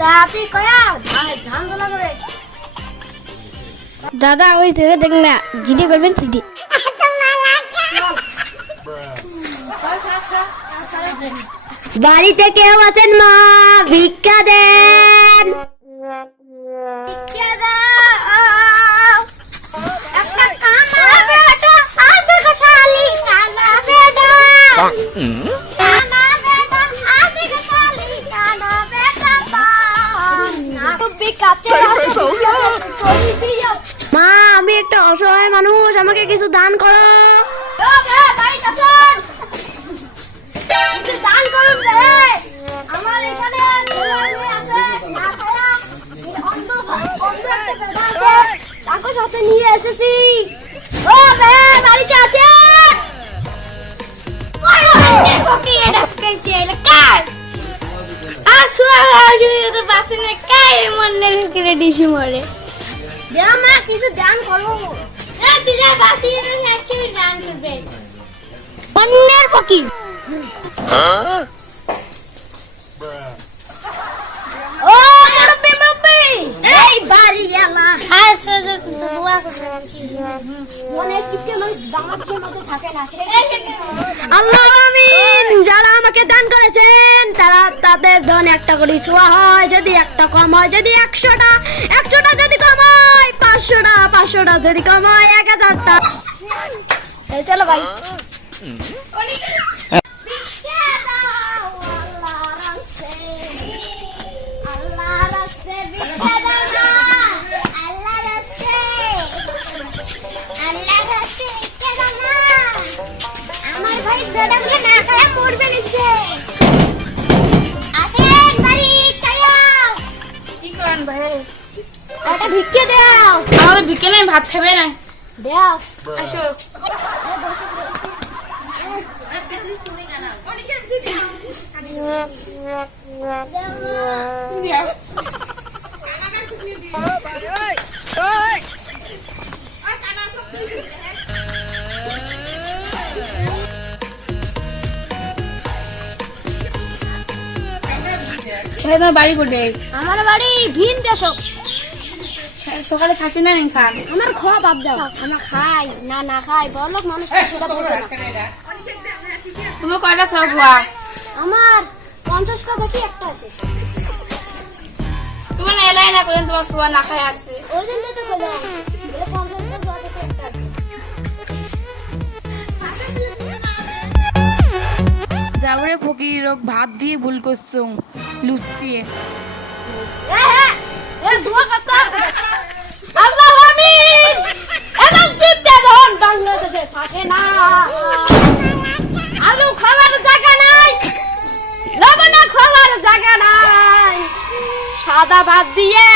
তাতি কয়া ধান গোলা করে দাদা ওই ছেলে দেখ না জিডি করবেন সিডি বাড়িতে কেউ আছেন মা ভিক্ষা দেন একটা কানা বেটা আছে গো শালি কানা বেটা কানা বেটা আছে গো শালি কানা বেটা না বিকাতে মা আমি একটা অসহায় মানুষ আমাকে কিছু দান করো দান করুন রে আমার এখানে ছেলে মেয়ে আছে না খায়া অন্ধ একটা বেটা আছে তাকে সাথে নিয়ে এসেছি ও রে বাড়িতে আছে ওকে এটা কেছে কার আসুয়া তো বাসে না কার মনে করে দিছি মরে দেও মা কিছু দান করো এ দিদা বাসি না যাচ্ছে দান করবে অন্যের ফকির ও মুরব্বি এই বাড়ি গেলা হ্যাঁ সে দোয়া করছি মনে কিতে মানুষ দামাতের মধ্যে থাকে না আল্লাহ আমিন যারা আমাকে দান করেছেন তারা তাদের ধন একটা করে ছোঁয়া হয় যদি একটা কম হয় যদি 100টা যদি কম হয় 500টা যদি কম হয় 1000টা চলো ভাই ভিক্ষে দাও আমাদের ভিক্ষে নাই ভাত খাবে না দাও আসো তোমার বাড়ি কোটে আমার বাড়ি ভিন দেশ সকালে খাচ্ছি না খান আমার খাওয়া বাদ দাও আমরা খাই না খাই বড়লোক মানুষ সেটা বোঝে না তোমার কয়টা সব হওয়া আমার 50টা থেকে একটা আছে তোমার এলাই না করেন তোমার সোয়া না খাই আছে ওই জন্য তো বললাম 50টা সোয়া থেকে একটা আছে যাবরে ফকির রোগ ভাত দিয়ে ভুল করছো লুচিয়ে দোয়া করতে আল্লাহ আমিন একদম টিপতে ধন বাংলাদেশে থাকে না আলু খাওয়ার জায়গা নাই লবণ খাওয়ার জায়গা নাই সাদা ভাত দিয়ে